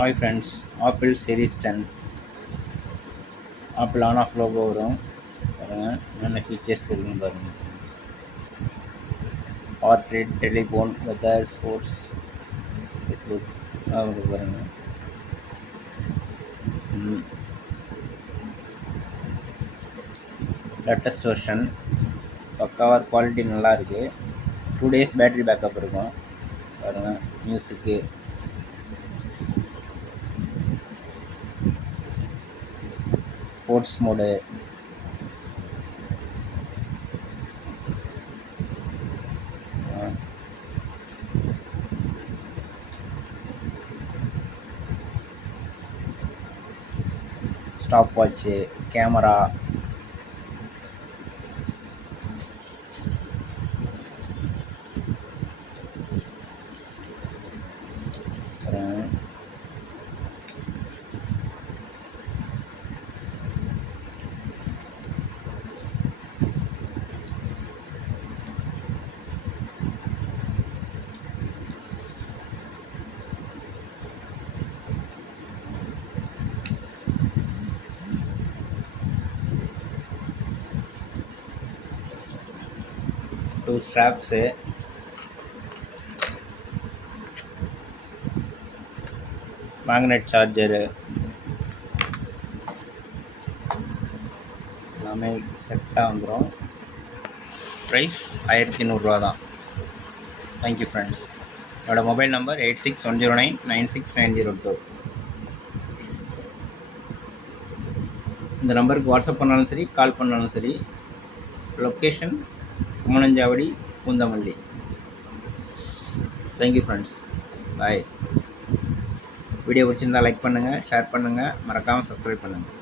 Hi friends, Apple Series 10 Apple on off logo வரும் பாருங்க என்னென்ன ஃபீச்சர்ஸ் இருக்குன்னு பாருங்க. Heart rate, telephone, weather, sports, Facebook பாருங்க. லேட்டஸ்ட் வெர்ஷன் பக்காவாக குவாலிட்டி நல்லா இருக்குது. 2 days பேட்டரி பேக்கப் இருக்கும் பாருங்க. Music sports mode, stop watch, camera, two straps, magnet charger எல்லாமே செட்டாக வந்துடும். ப்ரைஸ் 1300 தான். Thank you friends. என்னோடய மொபைல் நம்பர் 8610996902. இந்த நம்பருக்கு வாட்ஸ்அப் பண்ணாலும் சரி, கால் பண்ணாலும் சரி. Location Kumananchavadi, Poonamallee. Thank you friends, bye. Video பிடிச்சிருந்தால் லைக் பண்ணுங்கள், ஷேர் பண்ணுங்கள், மறக்காமல் சப்ஸ்கிரைப் பண்ணுங்கள்.